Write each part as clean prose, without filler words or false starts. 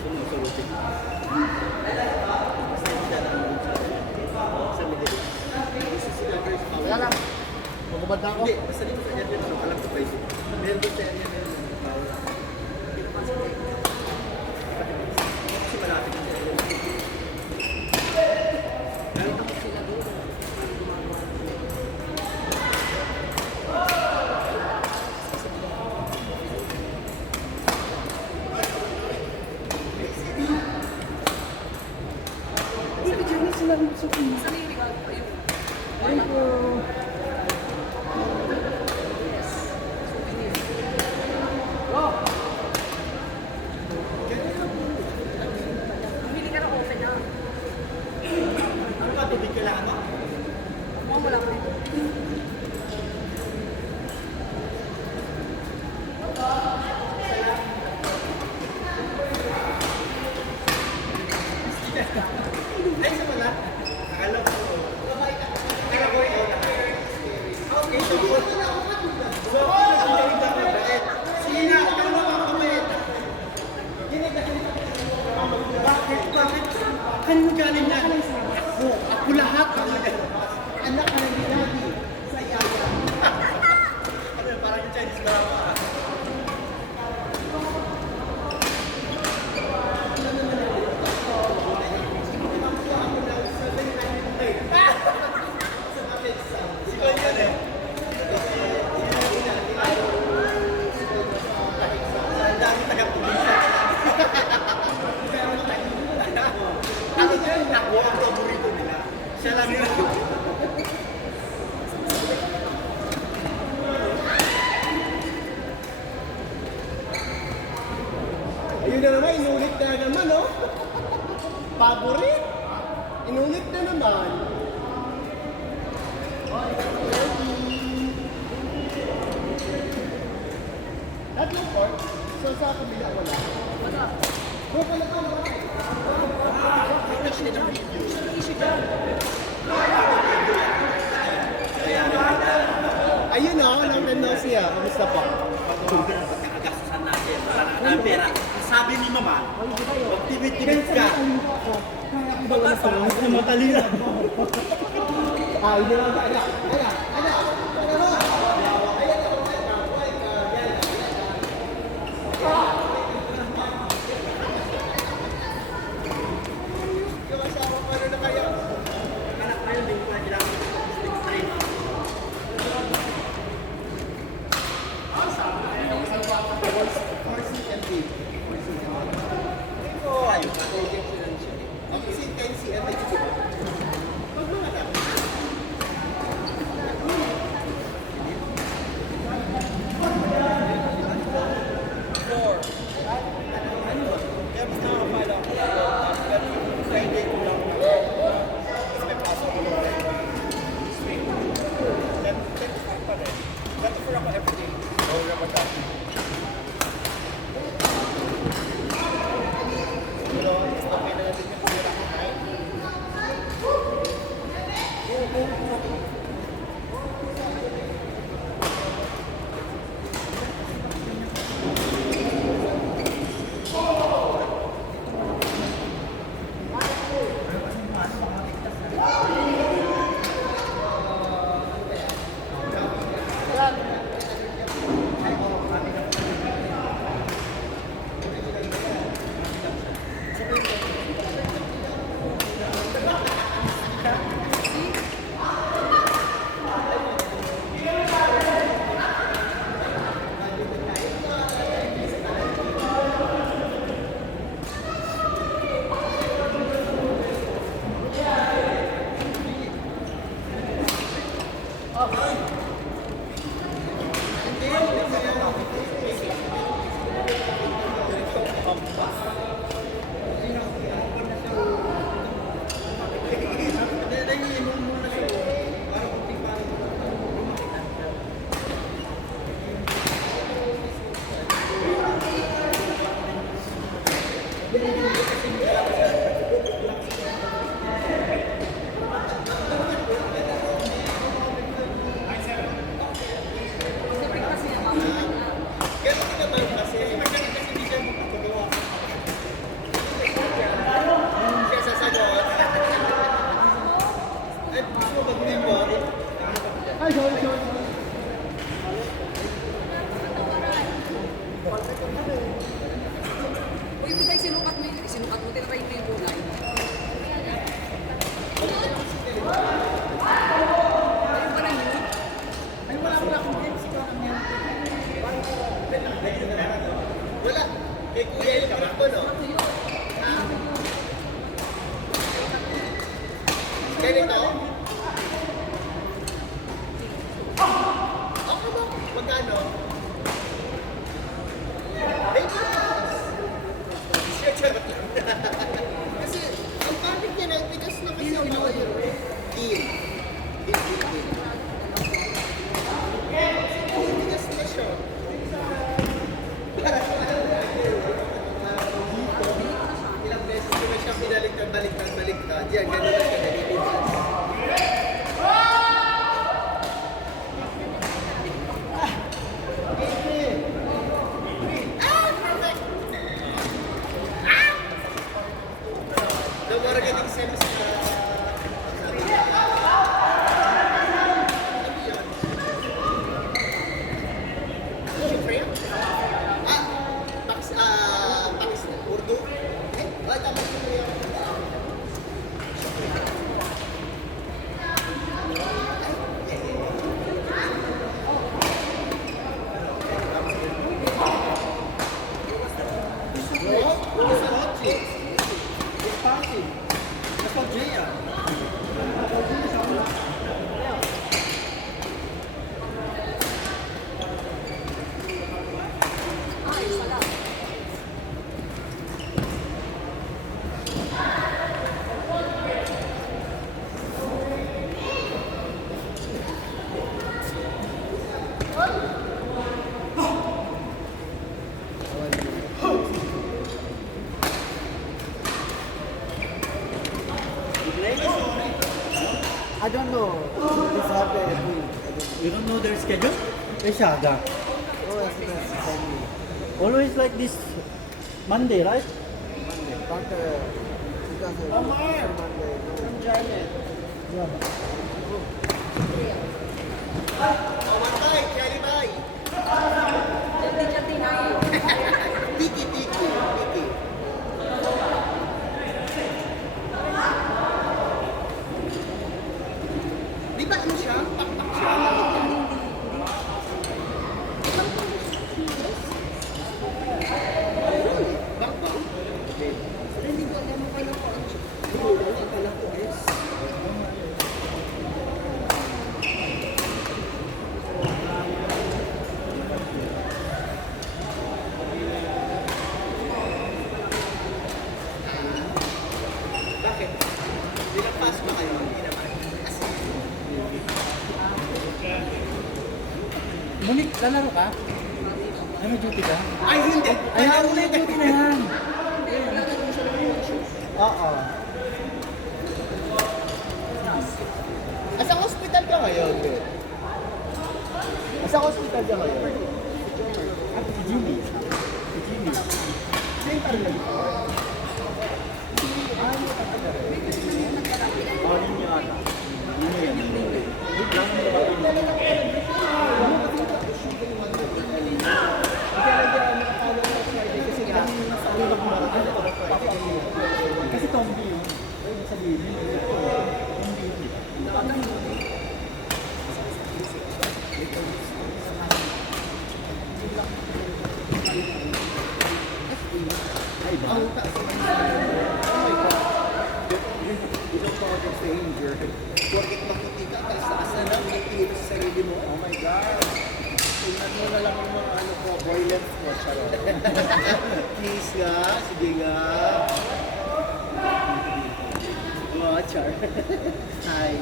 sumusulupin. Wala lang. Magubad na ako. Hindi, basta dito sa area na alam ko pa ito. Meron doon sa area na yun. Kasi malapit sa area. Meron ako sila doon. Ano ba, tubig kailangan mo? Wala ko dito. Ay, isa pala. Akala ko ikaw na. Okay, so ako nagagalit ako mabait. Sina, ikaw na mabait. Bakit? Kanino galing yan? Ako lahat. Anak ka na ni Daddy sa yaya. Ano, parang yung Chinese drama. Siko yun eh. Ang dami taga-probinsya. Ano yun? Ako ang paborito nila. Siya lang yun. Ayun na naman, inulit na naman, oh. Paborit. Inulit na naman. Tatlong pork, so sa kabila wala. Wala. Kung pala ito, wala. Ayun o, nang nanaw siya. Kamusta po? Pagkakagastusan natin. Ang pera. Sabi ni Mama, magtibit-tibit ka. Sa matalina. Ayun na lang. Nag-edit ka ba? No? Ganito? Okay ba? Magkano? Charot lang. Kasi, ang panic niya na, tigas na kasi ang mga yun. Deal. Tigas na siya. Dito, ilang beses ko na siya baliktad. Yan, ganun na siya naliligas. The more getting sense Urdu? Tama siya yun. I don't know. This happened every week. You don't know their schedule? Shaga. Oh, yes, yes, family. Always like this Monday, right? Monday. But because Monday, no. Matay, Kelly Bay. Jati-jati na eh. Tiki. Di ba ano siya? Pakpak siya. Bakbang? Hindi ko alam mo pala ko. Hindi ko pala ko. Bakit? Nilapas mo kayo? Hindi naman. Monique, lalaro ka? Ay, may duty ka? Ay, hindi! Ay, may duty na yan. Oo. Asang hospital ka ngayon, Ben? Asang hospital ka ngayon? Si Jimmy. Same pa rin lang. Oh, yun yung ata. Yun yan. Wait lang, ano ba ito? Kasi Tombi yun. Sa gilid. Ang taas naman siya. Oh my God. You don't know what you're saying, girl. Porkit makiti ka, taas-taas na lang, nakikita sa sarili mo. Oh my God. Tingnan mo na lang ang mga ano ko, boylets ko, charot. Please nga, sige nga. Oh, char. Hi.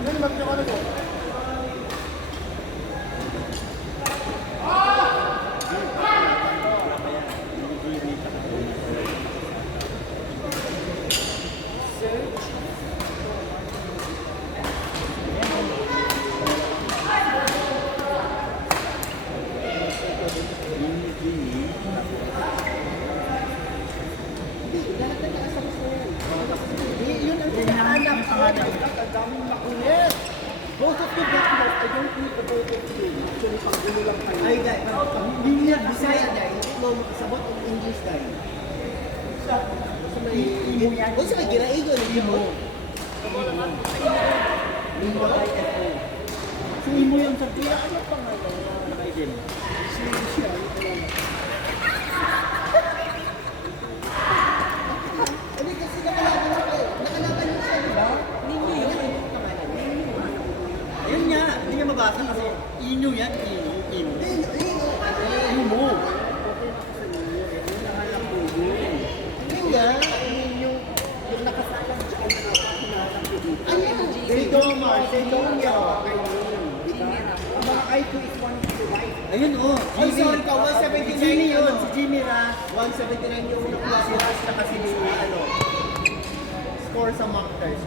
Ano naman yung ano ko? Yun ang pinaanak ko. Ang daming makulit. Both of you get lost. I don't need the both of you. Actually, panggulo lang kayo. Ay, guys, hindi niya Bisaya dahil hindi mo makasabot ang English dahil. Sa may imo yan. O sa may ginaigo ni mo. Imo ay FO. Si Imo yung sa tiya. Ano pangalan? Naka-idin. Siya. Hindi kasi nakalaban niyo siya, di ba? Ninyo yun. Ayun nga, hindi niya mabasa kasi Ino yan, Ino. Imo. Hindi nga. Yung nakasalang siya ang nakakinalang ko dito. Sedomar, Sedomia. Ang mga I2 is 1 Ayun oh, Ay, sorry ka, 179 Si Jimmy yun, ano? si Jimmy Ra. 179 yung nakuha si Ras na kasi score sa mock test.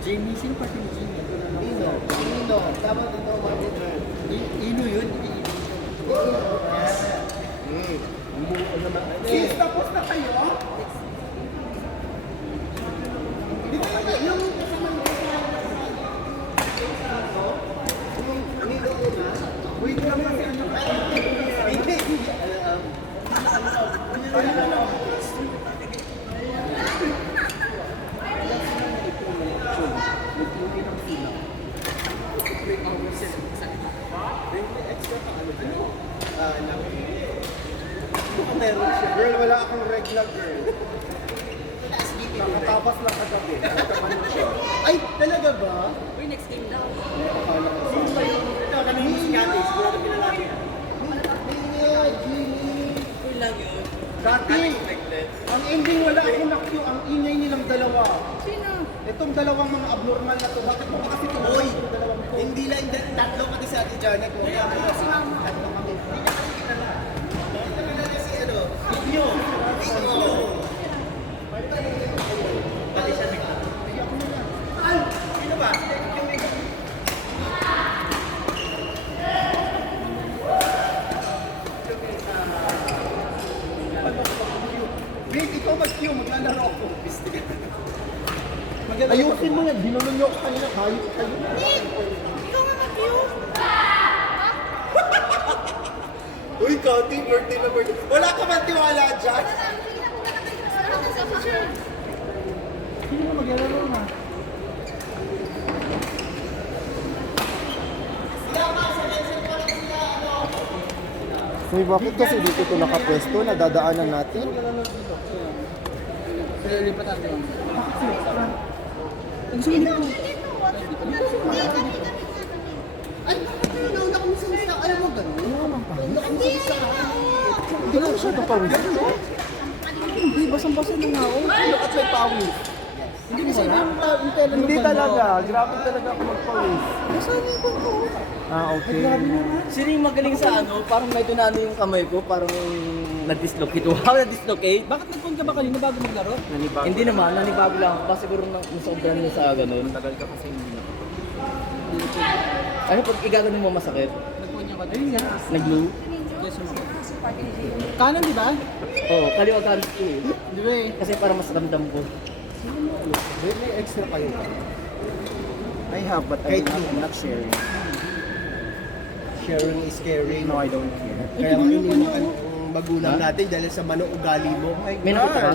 Jimmy, sino pa si Jimmy? Nino. Dapat ito, Martin. Ino yun. Sis, tapos na kayo? Di ba kayo, yung kasama mo yung Nino una? Wait lang kasi ano ka? Hindi. Meron siya. Girl, wala akong regular girl. Nakatapas lang kagabi. Ay, talaga ba? Uy, next game daw. Sino ba yun? Ito, kami yung musikati. Siguro pinalaki. Jimmy. Uy lang yun. Dati, ang ending wala akong nakyo. Ang ingay nilang dalawa. Sino? Itong dalawang mga abnormal na to. Bakit mo kasi ito? Oy, Itong dalawang to. hindi lang, tatlo pati sa Ate Janet. Wala ko kasi tatlo kami. Kasi ano, Inyo. pati siya nagtatlo. Sino ba? Wait, ikaw mag-Q. Maglalaro ako. Ayusin mo yan. Binulong niyo ako kanina. Hayop kayo. Uy, counting birthday na birthday. Wala ka man tiwala dyan. Hindi mo maglalaro na. May bakit kasi dito ito nakapwesto? Nadadaanan natin? Lipat natin. Ay, bakit na nauna kong salita? Alam mo ganun? Nauna kong salita. Hindi ko siya napawis. Hindi, basang-basa na nga. Look at my pawis. Hindi kasi Hindi talaga. Grabe talaga ako magpawis. Nasaan ko to? Ah, okay. Sino yung magaling sa ano? Parang may tunano yung kamay ko. Parang na-dislocate. Wow, na-dislocate? Bakit nagpunta ka ba kanina bago maglaro? Nanibago. Hindi naman, nanibago lang ako. Kasi siguro nasobran niya sa ganun. Tagal ka kasi hindi na. Ano pag igaganon mo masakit? Ayun nga. Nag-glue? Kanan, di ba? Oo, kaliwa kanan ko eh. Di ba eh? Kasi para mas ramdam ko. May extra kayo ba? I have, but Kahit I'm not sharing. Sharing is caring. No, I don't care. Kaya ang iniwan ang magulang natin dahil sa mano ugali mo. Ay, May nakita ka?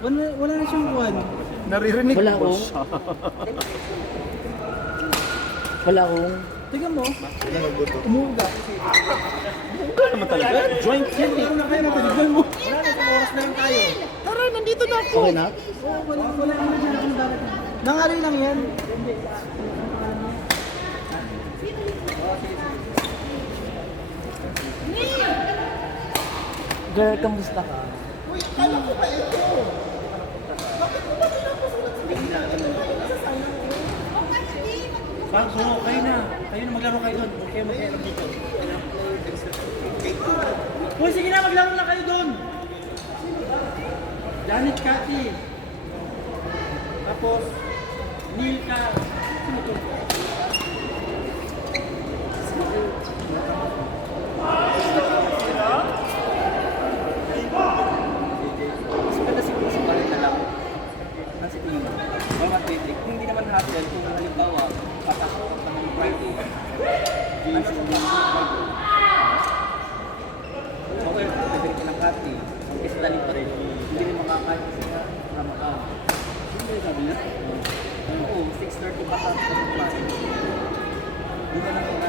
Wala na siyang buwan. Naririnig Wala ko akong. siya. Wala akong. Tingnan mo. mabuto. Umuga. Ito naman talaga. Joint yan eh. Ano na kayo nataligan mo? Wala na, isang oras na lang tayo. Tara, nandito na ako. Okay na? Oo, wala na dyan akong darating. Nangaray lang yan. Girl, kamusta ka? Uy, kala ko ba ito? Pag, so, kayo na. Kayo na maglaro kayo doon. Okay, maglaro dito. Uy, sige na, maglaro na kayo doon. Janet Cathy. Tapos, Neil ka. Sino to? Mas maganda siguro sa balik na lang. Kasi mga critic, hindi naman hassle kung halimbawa, papasok ka ng Friday. Ano sa mga Friday? Okay, pwede ka ng Cathy. Ang kislanin pa rin. Hindi rin makakain kasi nga, tama ka. sabi niya? Oo, 6:30 pa tapos ng klase. Doon na lang na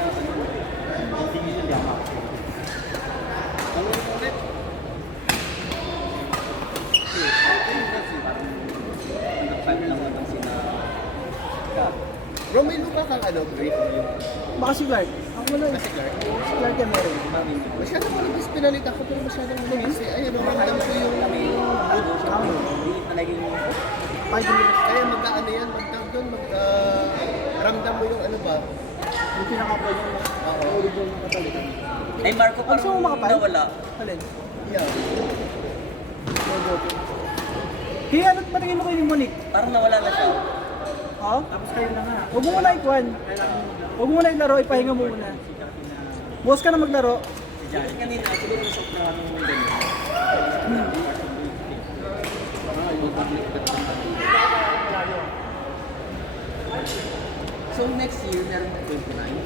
Hindi nila dama. ano ulit? Kasi, parang nag-5 lang hanggang sina Kat. Bro, may lupa kang ano, grade mo yung... Baka si Clark. Ako na Kasi Clark, Si Clark yan meron. masyadong manipis pinalita ko, pero masyadong manipis eh. Ayun, ramdam ko yung... Bago siya, hindi na naging 5 minutes. Kaya mag-ano yan, magtag doon, ramdam mo yung ano ba? Yung pinakapal yung original ng katalitan. Ay, Marco, Ang gusto mo parang makapal? nawala. Alin? Yeah. Kaya ano patingin mo kay Monique? Parang nawala na siya. Ha? Tapos kayo na nga. Huwag mo muna ikuan. Huwag mo muna iglaro, ipahinga mo muna. Bukas ka na maglaro. Kasi kanina, siguro na sobrang anong ganyan. So next year, meron ng 29.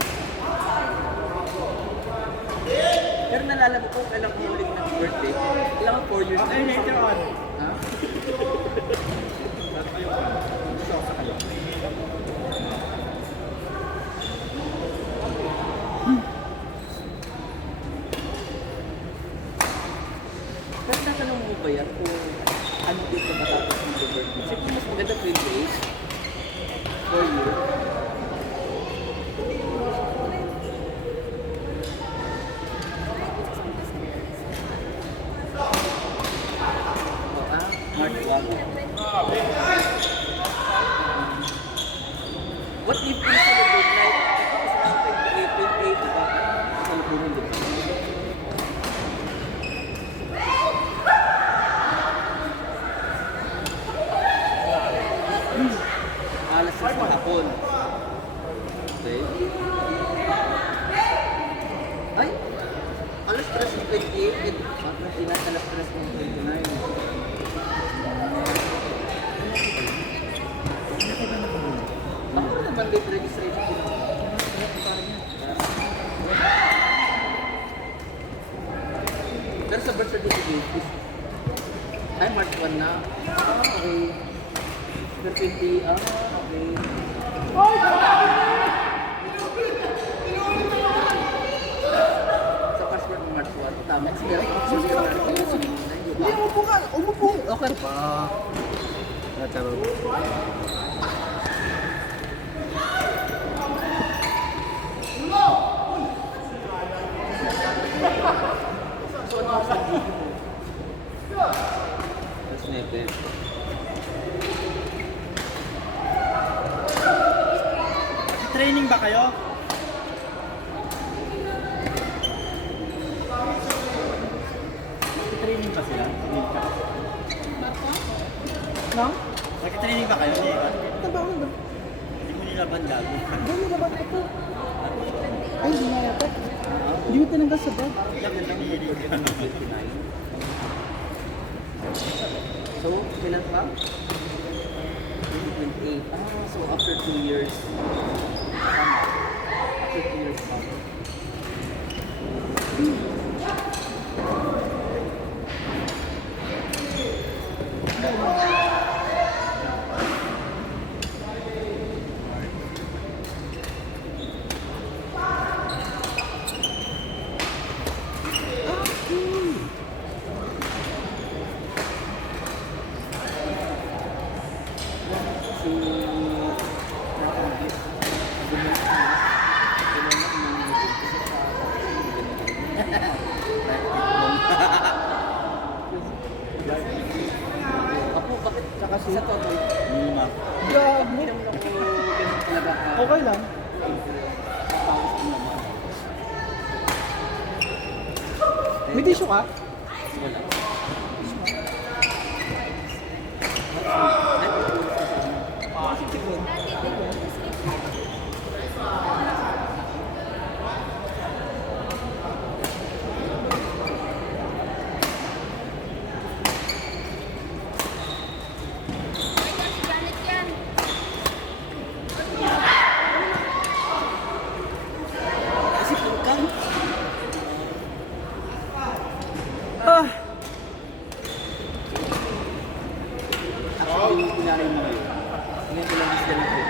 Pero nalala mo kung kailan ko huling nag-birthday, kailangan 4 years na. Ay, later on. Ha? Shock sa kayo. Pero natanong mo ba yan kung ano dito matapos ng birthday? Siyempre mas maganda 3 days. 4 years. March 1. What if we celebrate like April 8, diba? Celebrate diba? Alas 6 ng hapon. Okay. Ay! Alas 3 ng 28. Alas 3 ng 29. Baka naman late registration din. Pero sa birth certificate is ay March 1 na. Okay. Pero 20, okay. Sa passport ng March 1, tama. Sige, Hindi, umupo ka. Umupo. okay pa. Nataro. Tapos nepe. Training ba kayo? Training ba sila? No? Nag-training ba kayo? Hindi ba? Tabangan ba? Hindi mo nilaban gago. Gano'n na ba ito? Ay, hindi nga yata. Hindi mo tinanggal sa bag. Laban lang niya rin. So, kailan pa? 2028. So after 2 years. After 2 years pa. Ako, bakit? Tsaka sa total. Lima. Gago. Hindi naman ako ganun talaga ka. Okay lang. Tapos ko naman. May tissue ka? Wala. Kasi pagka ganun po.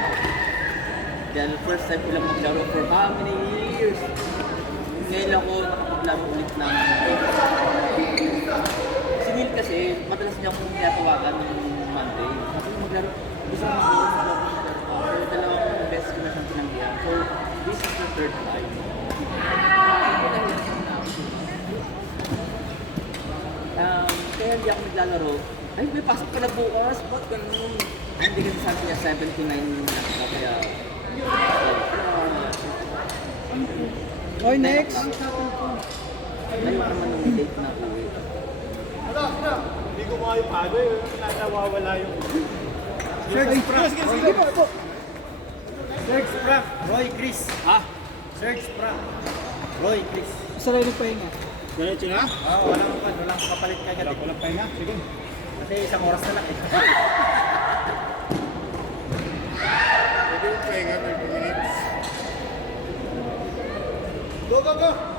Dahil first time ko lang maglaro for how many years? Ngayon ako nakapaglaro ulit ng si Will kasi, madalas niya akong tinatawagan ng Monday. Kasi maglaro, gusto ko maglaro. So, dalawang best ko na siyang tinanggihan. So, this is the third time. Kaya hindi ako naglalaro. Ay, may pasok ka na bukas. Ba't ganun? Ay, hindi kasi sabi niya 7 to 9 lang ako. Kaya, Okay, next. ayaw naman ng date na uwi. Hindi ko makayo pago eh. Nawawala yung... Serge Frank. Sige po. Serge Frank, Roy Chris. Ha? Serge Frank, Roy Chris. Sa rin pahinga. Diretso na? Walang kapalit kagad. Wala ko lang pahinga. Sige. Kasi isang oras na lang eh. Pwede yung pahinga, 30 minutes. Go, go, go!